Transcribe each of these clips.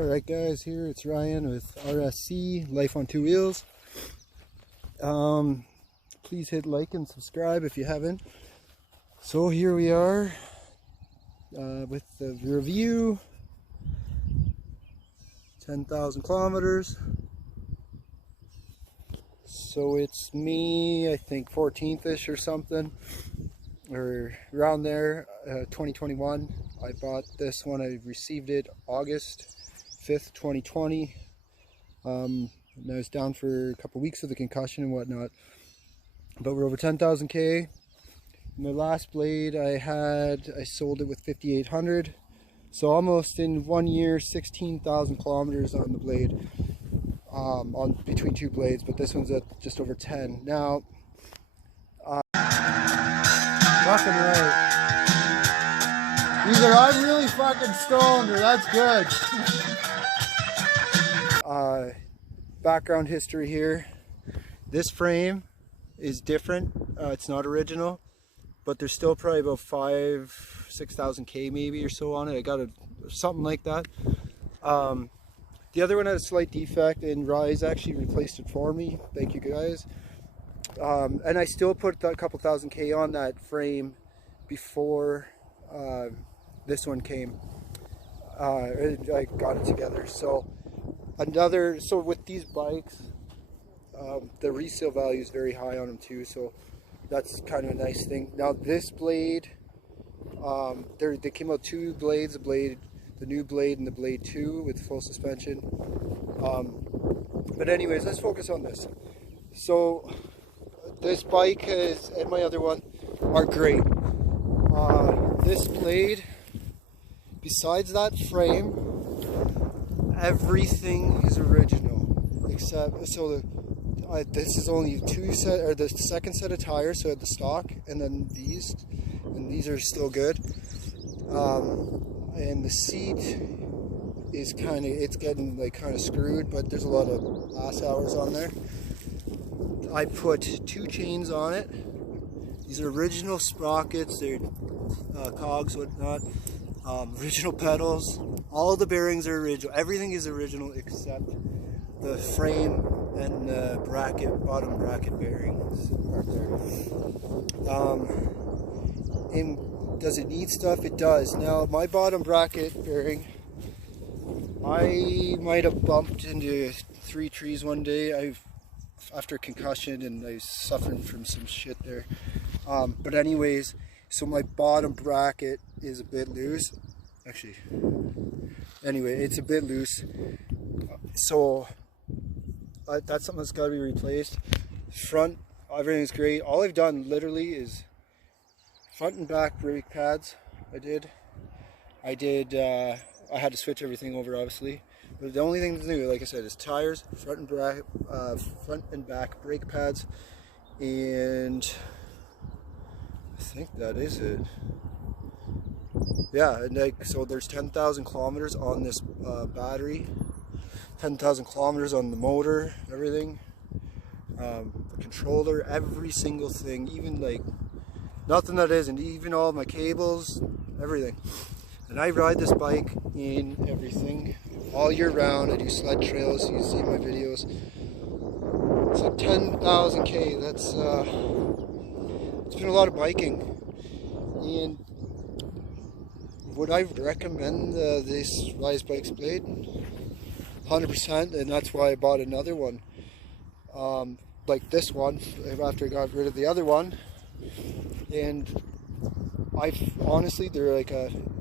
Alright guys, here it's Ryan with RSC, Life on Two Wheels. Please hit like and subscribe if you haven't. So here we are with the review. 10,000 kilometers. So it's May, I think 14th-ish or something, or around there, 2021. I bought this one, I received it August 5th, 2020. And I was down for a couple weeks with a concussion and whatnot, but we're over 10,000 K. My last blade I sold it with 5,800, so almost in 1 year 16,000 kilometers on the blade, on between two blades, but this one's at just over 10 now. Fucking right. Either I'm really fucking stoned or that's good. Background history here. This frame is different. It's not original, but there's still probably about 6,000 K maybe or so on it. I got something like that. The other one had a slight defect and Rize actually replaced it for me. Thank you guys. And I still put a couple thousand K on that frame before this one came. I got it together. So with these bikes, the resale value is very high on them too, so that's kind of a nice thing. Now this blade, they came out two blades, the new blade and the Blade 2 with full suspension. But anyways, let's focus on this. So this bike and my other one are great. This blade, besides that frame, everything is original, except this is only the second set of tires, so I had the stock and then these are still good. And the seat is getting kind of screwed, but there's a lot of ass hours on there. I put two chains on it. These are original sprockets, they're cogs, whatnot. Original pedals. All the bearings are original. Everything is original except the frame and the bottom bracket bearings are there. And does it need stuff? It does. Now my bottom bracket bearing, I might have bumped into 3 trees one day. After a concussion, and I was suffering from some shit there. But anyways, so my bottom bracket is a bit loose. Actually, anyway, it's a bit loose. So that's something that's got to be replaced. Front, everything's great. All I've done literally is front and back brake pads. I had to switch everything over, obviously. But the only thing to do, like I said, is tires, front and back brake pads, and I think that is it. Yeah, and so there's 10,000 kilometers on this battery, 10,000 kilometers on the motor, everything, the controller, every single thing, even nothing that isn't, even all my cables, everything. And I ride this bike in everything all year round. I do sled trails, you see my videos. It's like 10,000 K. That's it's been a lot of biking. And would I recommend this Rize Bikes Blade? 100%, and that's why I bought another one. Like this one, after I got rid of the other one. And honestly, they're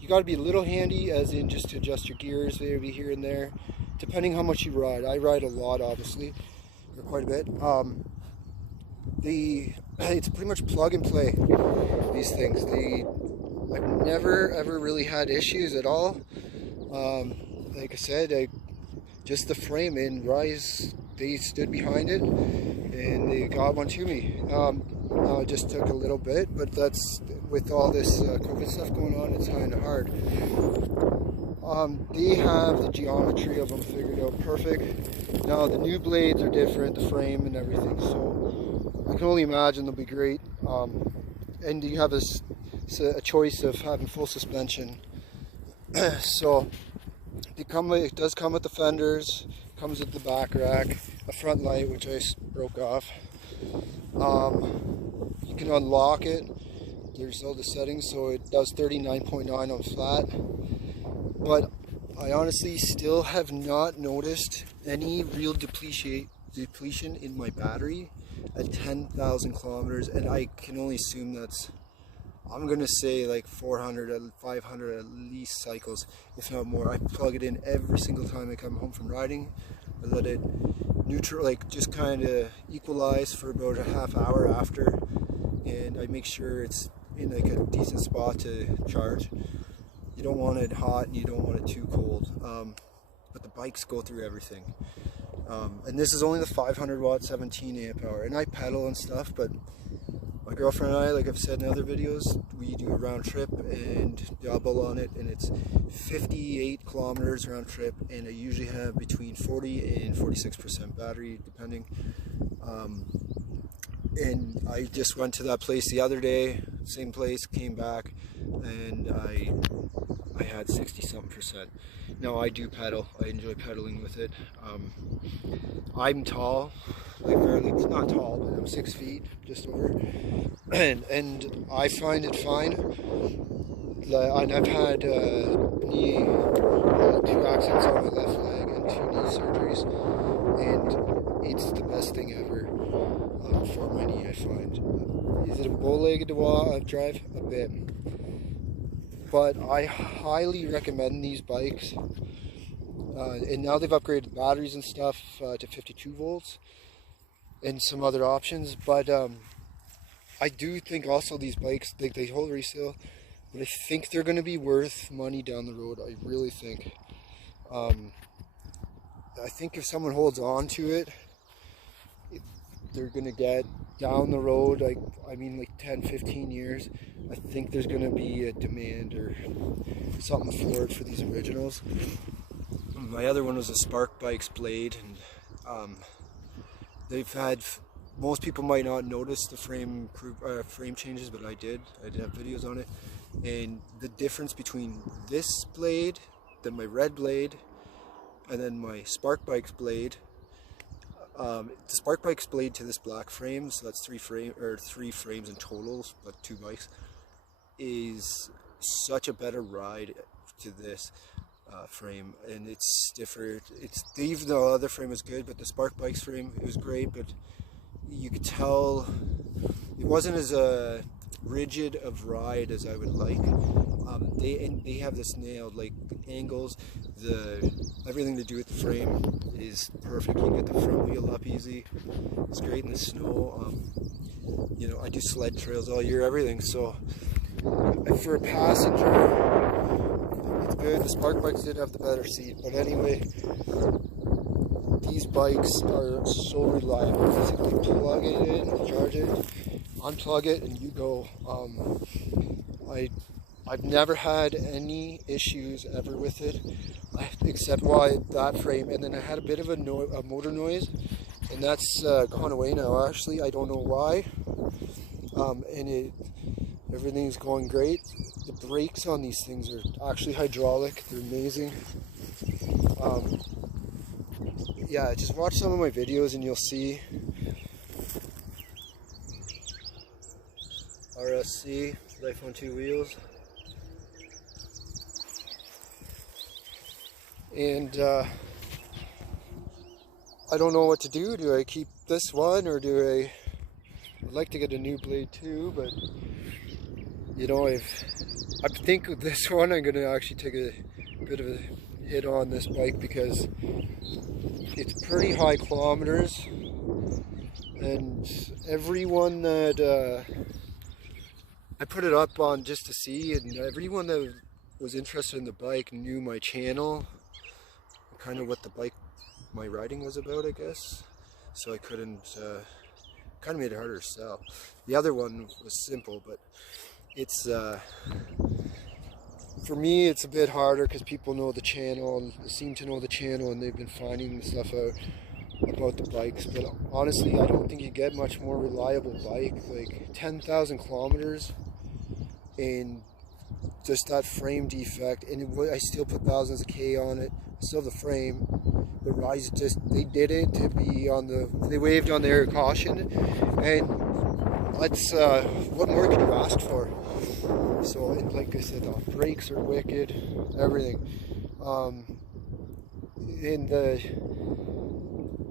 you got to be a little handy, as in just to adjust your gears maybe here and there, depending how much you ride. I ride a lot, obviously, or quite a bit. It's pretty much plug and play, these things. I've never ever really had issues at all. Like I said, just the frame, and Rize, they stood behind it and they got one to me. Now it just took a little bit, but that's, with all this COVID stuff going on, it's kind of hard. They have the geometry of them figured out perfect. Now the new blades are different, the frame and everything, so I can only imagine they'll be great. And you have a choice of having full suspension. So It does come with the fenders, comes with the back rack, a front light which I broke off. You can unlock it. There's all the settings, so it does 39.9 on flat. But I honestly still have not noticed any real depletion in my battery at 10,000 kilometers, and I can only assume that's, I'm gonna say like 400, 500 at least cycles, if not more. I plug it in every single time I come home from riding. I let it neutral, like just kind of equalize for about a half hour after, and I make sure it's in like a decent spot to charge. You don't want it hot and you don't want it too cold, but the bikes go through everything. And this is only the 500 watt 17 amp hour, and I pedal and stuff, but my girlfriend and I, like I've said in other videos, we do a round trip and double on it, and it's 58 kilometers round trip, and I usually have between 40 and 46% battery depending. And I just went to that place the other day, same place, came back, and I had 60-something%. Now I do pedal, I enjoy pedaling with it. I'm tall, like fairly, not tall, but I'm 6 feet, just over, and I find it fine. And I've had 2 accidents on my left leg and 2 knee surgeries, and it's the best thing ever for my knee, I find. Is it a bow-legged drive? A bit. But I highly recommend these bikes. And now they've upgraded batteries and stuff to 52 volts and some other options. But I do think also these bikes, they hold resale, but I think they're going to be worth money down the road. I really think. I think if someone holds on to it, they're going to get down the road, like 10-15 years, I think there's going to be a demand or something for it for these originals. My other one was a Bikes Blade, and they've had, most people might not notice the frame changes, but I did have videos on it, and the difference between this blade, then my red blade, and then my Bikes Blade. The Bikes Blade to this black frame, so that's 3 frames in total, but 2 bikes, is such a better ride to this frame, and it's different. Even though the other frame was good, but the Bikes frame, it was great, but you could tell it wasn't as rigid of ride as I would like. They have this nailed, like angles, everything to do with the frame is perfect. You get the front wheel up easy. It's great in the snow. You know, I do sled trails all year, everything. So for a passenger, it's good. The Bikes did have the better seat, but anyway, these bikes are so reliable. You basically plug it in, charge it, unplug it, and you go. I've never had any issues ever with it, except that frame, and then I had a bit of a motor noise, and that's gone away now. Actually, I don't know why, and everything's going great. The brakes on these things are actually hydraulic. They're amazing. Yeah, just watch some of my videos and you'll see. RSC, life on 2 wheels. And I don't know what to do. Do I keep this one, or I'd like to get a new blade too, but you know, I think with this one I'm going to actually take a bit of a hit on this bike because it's pretty high kilometers, and everyone that I put it up on just to see, and everyone that was interested in the bike knew my channel, kind of what the bike, my riding was about, I guess. So I couldn't, kind of made it harder to sell. The other one was simple, but it's, for me it's a bit harder because people know the channel and seem to know the channel, and they've been finding the stuff out about the bikes. But honestly, I don't think you get much more reliable bike. Like 10,000 kilometers, and just that frame defect, and I still put thousands of K on it. Still the frame, but Rize just, they did it to be on the, they waved on their caution, and that's what more could you ask for? So, and like I said, the brakes are wicked, everything.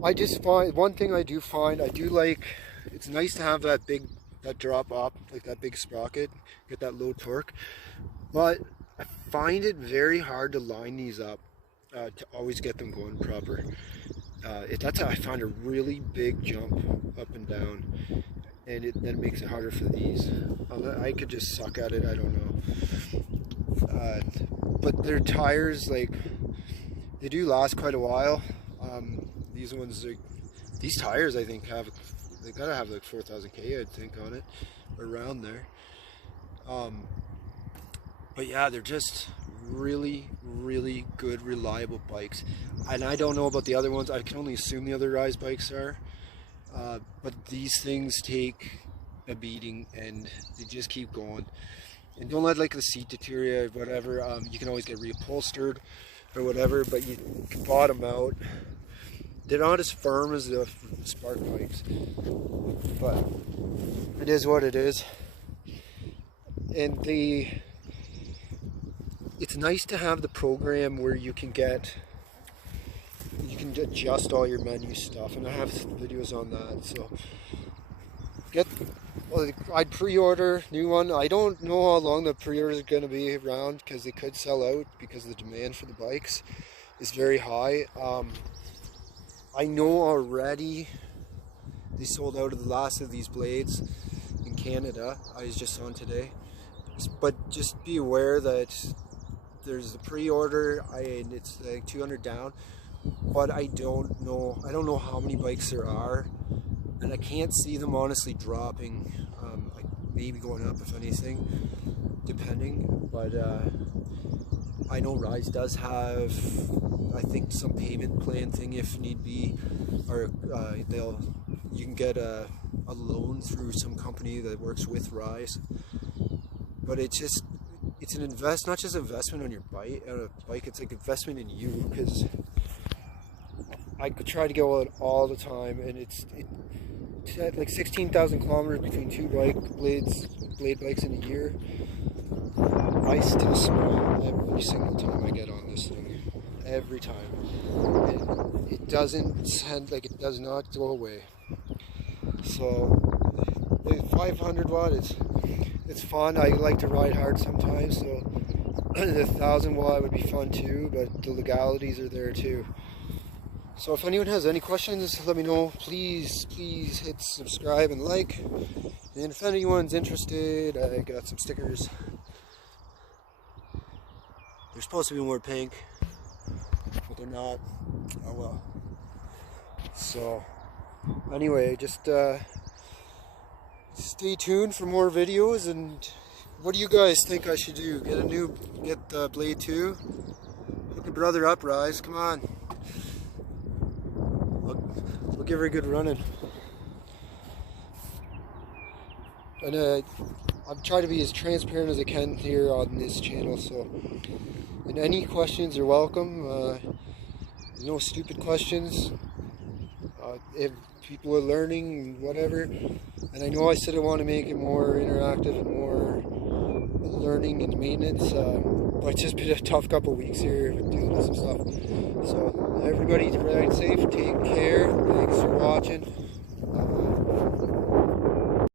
I just find, one thing I do find, I do like, it's nice to have that big, that drop up, like that big sprocket, get that low torque, but I find it very hard to line these up, to always get them going proper. That's I find a really big jump up and down, and then it makes it harder for these. I could just suck at it, I don't know. But their tires, like, they do last quite a while. These ones, these tires, I think they gotta have like 4,000 K, I think, on it, around there. But yeah, they're just really, really good, reliable bikes. And I don't know about the other ones. I can only assume the other Rize bikes are. But these things take a beating, and they just keep going. And don't let like the seat deteriorate, whatever. You can always get reupholstered or whatever, but you can bottom out. They're not as firm as the Spark bikes, but it is what it is. And it's nice to have the program where you can adjust all your menu stuff, and I have videos on that. So I'd pre-order new one. I don't know how long the pre-orders are going to be around, because they could sell out, because the demand for the bikes is very high. I know already they sold out of the last of these blades in Canada. I was just on today, but just be aware that there's the pre-order, and it's like 200 down, but I don't know how many bikes there are, and I can't see them honestly dropping. Like maybe going up, if anything, depending. But I know Rize does have, I think, some payment plan thing if need be, or you can get a loan through some company that works with Rize. But it's an not just investment on your bike, it's like investment in you, because I could try to go out all the time, and it's like 16,000 kilometers between two blade bikes in a year. I still smile every single time I get on this thing, every time. It doesn't it does not go away. So the 500 watt it's fun. I like to ride hard sometimes, so the 1,000 watt would be fun too, but the legalities are there too. So if anyone has any questions, let me know. Please hit subscribe and like. And if anyone's interested, I got some stickers. They're supposed to be more pink, but they're not. Oh well. So anyway, just stay tuned for more videos. And what do you guys think I should do? Get the Blade 2? Hook your brother up, Rize. Come on. We'll give her a good running. And I've tried to be as transparent as I can here on this channel, so, and any questions are welcome. No stupid questions. If people are learning, whatever. And I know I said I want to make it more interactive and more learning and maintenance, but it's just been a tough couple weeks here dealing with some stuff. So everybody ride safe, take care, thanks for watching.